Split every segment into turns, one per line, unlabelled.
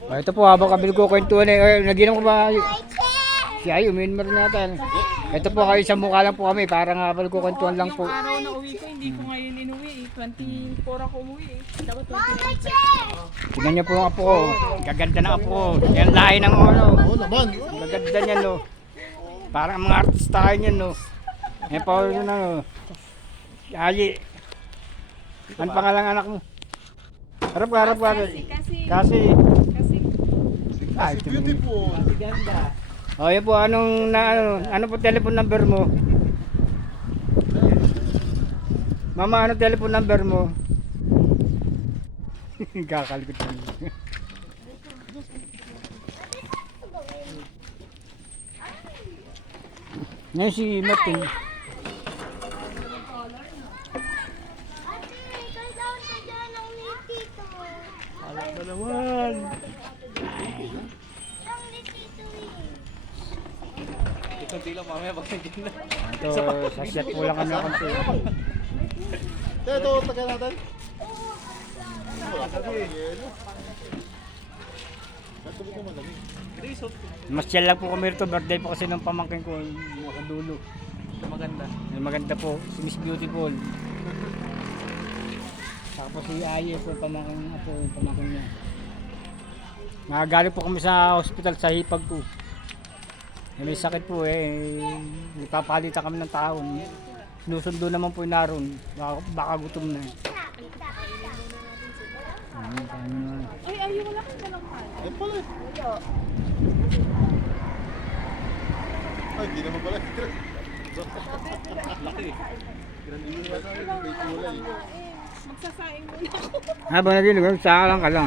Oh, ito po, habang kabil ko kwentuhan eh. eh naginom ko ba? Si Ay, uminom rin natin. Ito po, kayo sa mukha lang po kami. Parang habang ko kwentuhan lang po.
Yung araw na uwi ko, hindi ko ngayon inuwi eh. 24 ako umuwi eh. Dapat 29.
Tingnan niyo po ang apo ko. Gaganda ng apo ko. Yan lahi ng ano.
Oo naman.
Gaganda niyan no. Parang mga artista kayo niyan no. Eh pa yun ano. Si Ali. Ano pangalan ng anak mo? Harap ka, harap ka.
Kasi. kasi,
Ay,
Kasi beautiful.
O yan po, anong, na, ano, ano po telephone number mo? Mama, ano telephone number mo? Kakalikot mo. Yan si
na litito.
Alam mo naman.
Ang litito eh.
Ito, sasyat po lang kami konti.
Ito, ito, taga natin. Na mo malamig.
Masyal lang po kami rito. Birthday po kasi ng pamangkin ko. Nakadulo.
Maganda.
Maganda po. Si Miss Beautiful. Po si Aye po, pamangkin po, pamangkin niya. Nakagaling po kami sa hospital sa hipag po. Eh, May sakit po eh. Nagpapalitan kami ng taon. Sinusundo naman po yung naroon. Baka, baka gutom na. Ayun, paano na.
ay, ayaw, wala kang dalang pan.
Yan pala. Ay, di naman pala.
Laki.
May kulay.
Magsasaing muna ako.
Habang naging sa lang ka lang.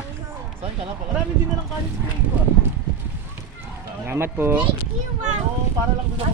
Saan ka na pala?
Marami din na lang college grade ko ah.
Salamat po.
Thank you, Mom.
Oo, para lang doon sa